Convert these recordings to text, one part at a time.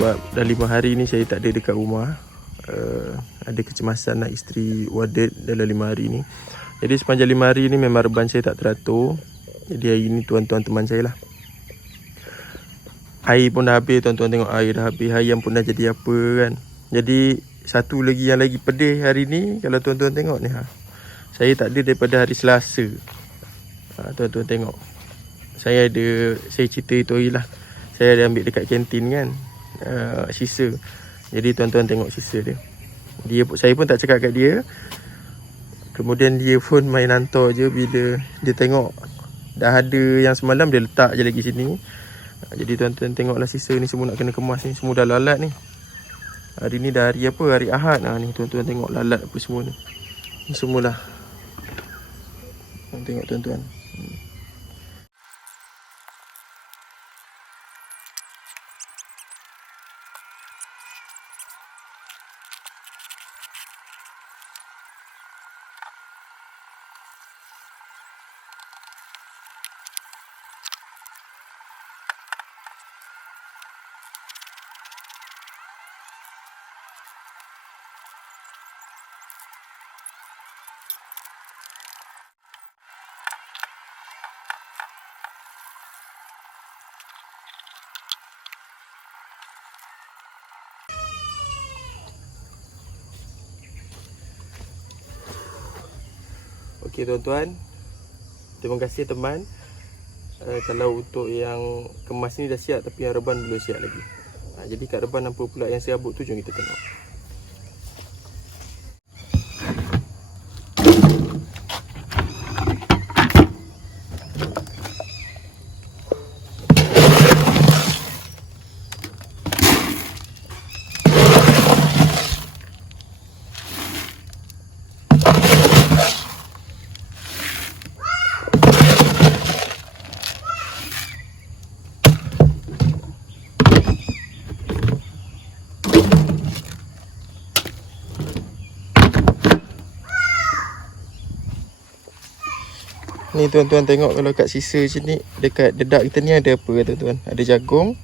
sebab dah lima hari ni saya tak ada dekat rumah. Uh, ada kecemasan nak isteri wadet dalam lima hari ni. Jadi sepanjang lima hari ni memang reban saya tak teratur. Jadi hari ni tuan-tuan teman saya lah. Air pun dah habis tuan-tuan tengok air dah habis. Ayam pun dah jadi apa kan. Jadi satu lagi yang lagi pedih hari ni kalau tuan-tuan tengok ni ha. Saya tak ada daripada hari Selasa. Ha, tuan-tuan tengok. Saya ada saya cerita itu hari lah. Saya ada ambil dekat kantin kan. Uh, sisa. Jadi tuan-tuan tengok sisa dia. Dia saya pun tak cakap kat dia. Kemudian dia pun main hantar je bila dia tengok dah ada yang semalam dia letak je lagi sini. Ha, Jadi tuan-tuan tengoklah sisa ni semua nak kena kemas ni. Semua dah lalat ni. Hari ni dah hari apa? Hari Ahad. Ha, ni tuan-tuan tengok lalat apa semua. Ni semualah. Tengok tuan-tuan. Okey tuan-tuan. Terima kasih teman. Uh, kalau untuk yang kemas ni dah siap tapi yang reban belum siap lagi. Uh, jadi kat reban apa pula yang saya abut tu jom kita tengok. Ni tuan-tuan tengok kalau kat sisa macam ni Dekat dedak kita ni ada apa tuan-tuan Ada jagung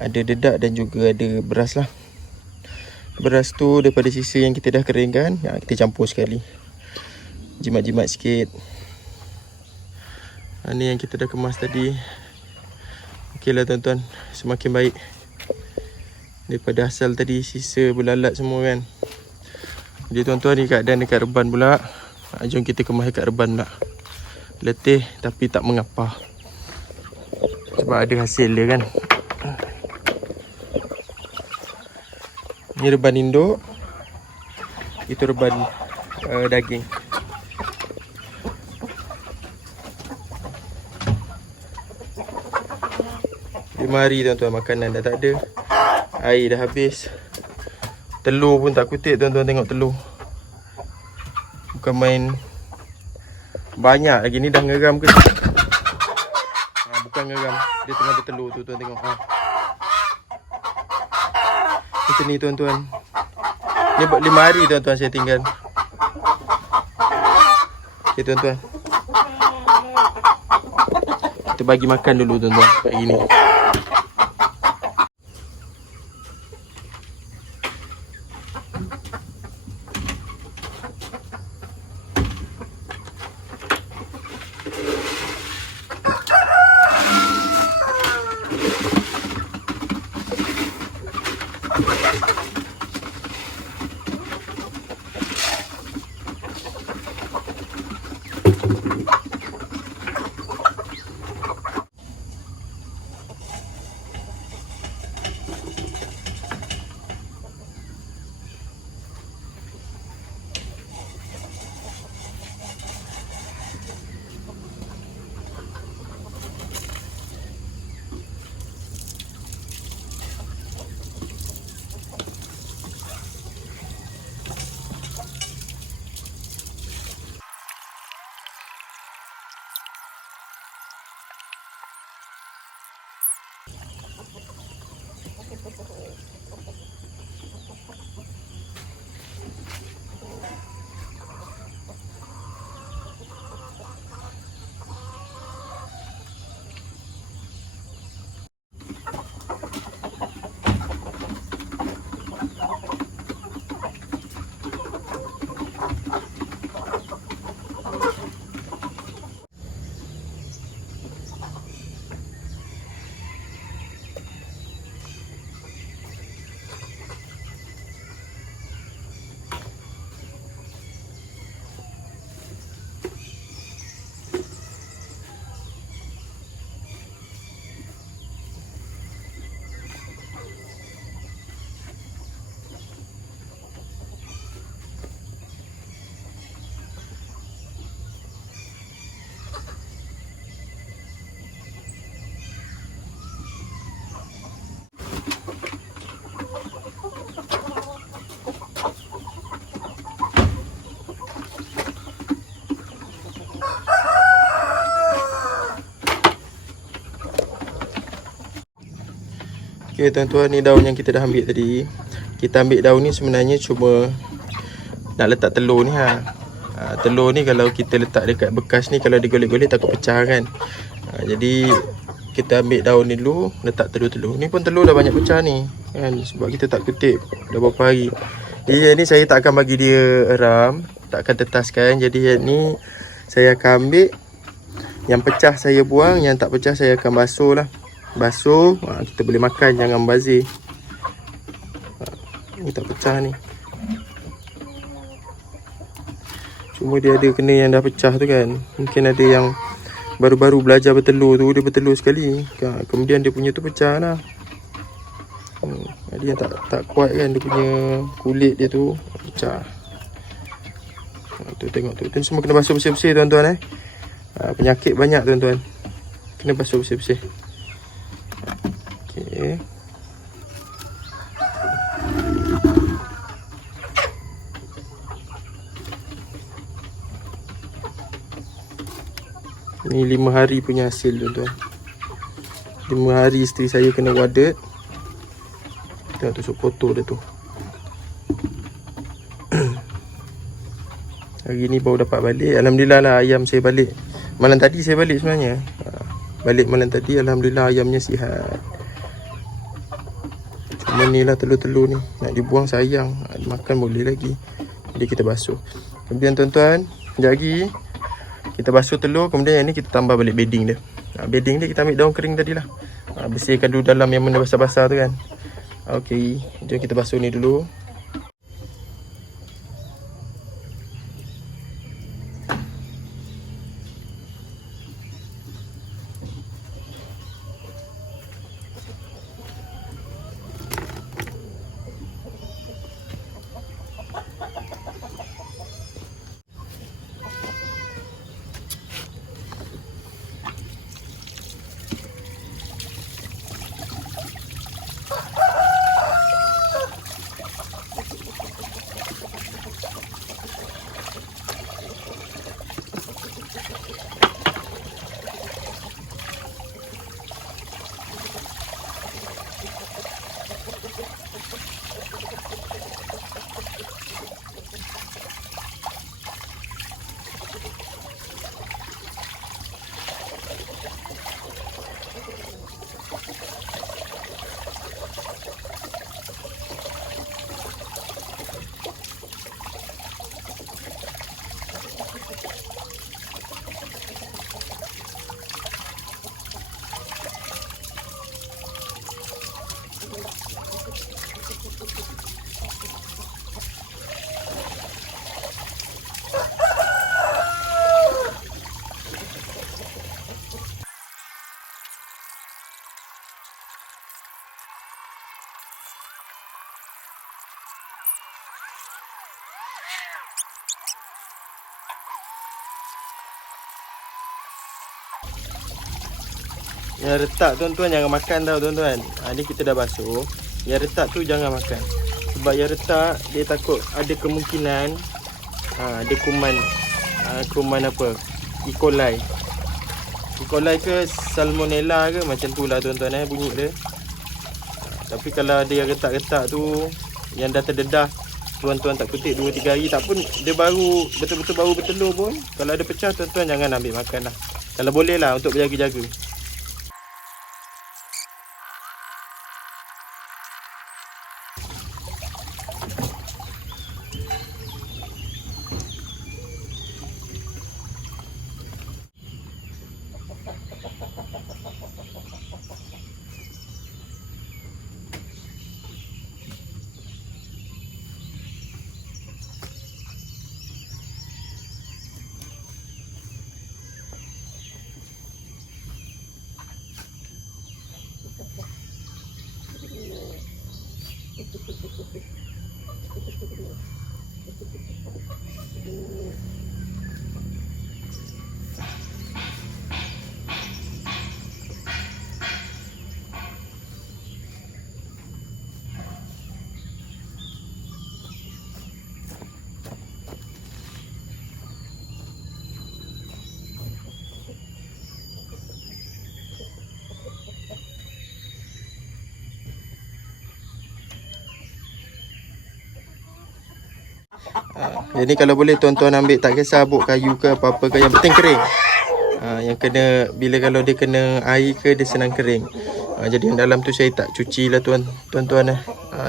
Ada dedak dan juga ada beras lah. Beras tu daripada sisa yang kita dah keringkan ya, Kita campur sekali. Jimat-jimat sikit. Ha, Ni yang kita dah kemas tadi. Okey lah tuan-tuan Semakin baik. Daripada asal tadi sisa belalat semua kan. Jadi tuan-tuan ni keadaan dekat reban pula. Ha, Jom kita kemas dekat reban pula letih tapi tak mengapa. Sebab ada hasil dia kan. Ni reban induk itu reban uh, daging. Lima hari tuan-tuan makanan dah tak ada. Air dah habis. Telur pun tak kutip tuan-tuan tengok telur. Bukan main banyak lagi ni dah ngeram ke? Ha, bukan ngeram. Dia tengah bertelur tu tuan tengok. Ha. Macam ni tuan-tuan. Ni buat lima hari tuan-tuan saya tinggal. Okay tuan-tuan. Kita bagi makan dulu tuan-tuan. Kat gini. Thank you. Okey tuan-tuan ni daun yang kita dah ambil tadi. Kita ambil daun ni sebenarnya cuma nak letak telur ni ha. ha telur ni kalau kita letak dekat bekas ni kalau digolek-golek takut pecah kan. Ha, jadi kita ambil daun ni dulu, letak telur-telur. Ni pun telur dah banyak pecah ni. Kan sebab kita tak kutip dah berapa hari. Jadi yang ni saya tak akan bagi dia eram, tak akan tetaskan. Jadi yang ni saya akan ambil yang pecah saya buang, yang tak pecah saya akan basuh lah. Basuh, ha, kita boleh makan jangan bazir. Ha, ni tak pecah ni. Cuma dia ada kena yang dah pecah tu kan. Mungkin ada yang baru-baru belajar bertelur tu dia bertelur sekali. Ha, kemudian dia punya tu pecah lah. Hmm, yang tak tak kuat kan dia punya kulit dia tu pecah. Ha, tu tengok tu. Tu semua kena basuh bersih-bersih tuan-tuan eh. Ha, penyakit banyak tuan-tuan. Kena basuh bersih-bersih. Okey. Ni lima hari punya hasil tuan-tuan. Lima hari isteri saya kena wadet. Tengok tusuk foto dia tu. Hari ni baru dapat balik. Alhamdulillah lah ayam saya balik. Malam tadi saya balik sebenarnya. Ha, Balik malam tadi Alhamdulillah ayamnya sihat. Cuma ni lah telur-telur ni. Nak dibuang sayang. Makan boleh lagi. Jadi kita basuh. Kemudian tuan-tuan. Lagi. Kita basuh telur. Kemudian yang ni kita tambah balik bedding dia. Ha, bedding dia kita ambil daun kering tadi lah. Ha, bersihkan dulu dalam yang mana basah-basah tu kan. Okey. Jom kita basuh ni dulu. Yang retak tuan-tuan jangan makan tau tuan-tuan. Ha, ni kita dah basuh. Yang retak tu jangan makan. Sebab yang retak dia takut ada kemungkinan ha, ada kuman ha, kuman apa? E. coli. E. coli ke salmonella ke macam tu lah tuan-tuan eh bunyi dia. Tapi kalau ada yang retak-retak tu yang dah terdedah tuan-tuan tak kutip 2 3 hari tak pun dia baru betul-betul baru bertelur pun kalau ada pecah tuan-tuan jangan ambil makan lah. Kalau boleh lah untuk berjaga-jaga. Ha, jadi kalau boleh tuan-tuan ambil tak kisah sabuk kayu ke apa-apa ke yang penting kering. Ha, yang kena bila kalau dia kena air ke dia senang kering. Ha, jadi yang dalam tu saya tak cuci lah tuan tuan-tuan lah. Ha,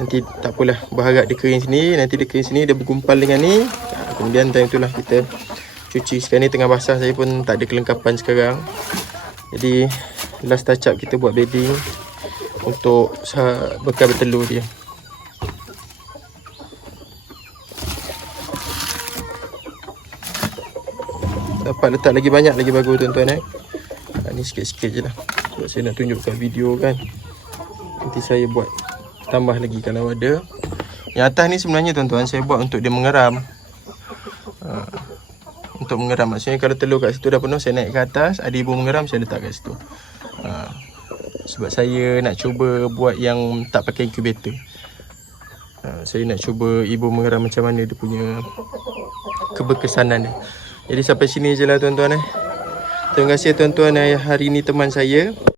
nanti tak apalah berharap dia kering sini nanti dia kering sini dia bergumpal dengan ni ha, kemudian time itulah kita cuci sekarang ni tengah basah saya pun tak ada kelengkapan sekarang jadi last touch up kita buat bedding untuk bekal bertelur dia dapat letak lagi banyak lagi bagus tuan-tuan eh? Ha, ni sikit-sikit je lah. Sebab saya nak tunjukkan video kan. Nanti saya buat tambah lagi kalau ada. Yang atas ni sebenarnya tuan-tuan saya buat untuk dia mengeram. Ha, untuk mengeram. Maksudnya kalau telur kat situ dah penuh saya naik ke atas. Ada ibu mengeram saya letak kat situ. Ha, sebab saya nak cuba buat yang tak pakai incubator. Ha, saya nak cuba ibu mengeram macam mana dia punya keberkesanan dia jadi sampai sini je lah tuan-tuan eh. Terima kasih tuan-tuan eh, hari ni teman saya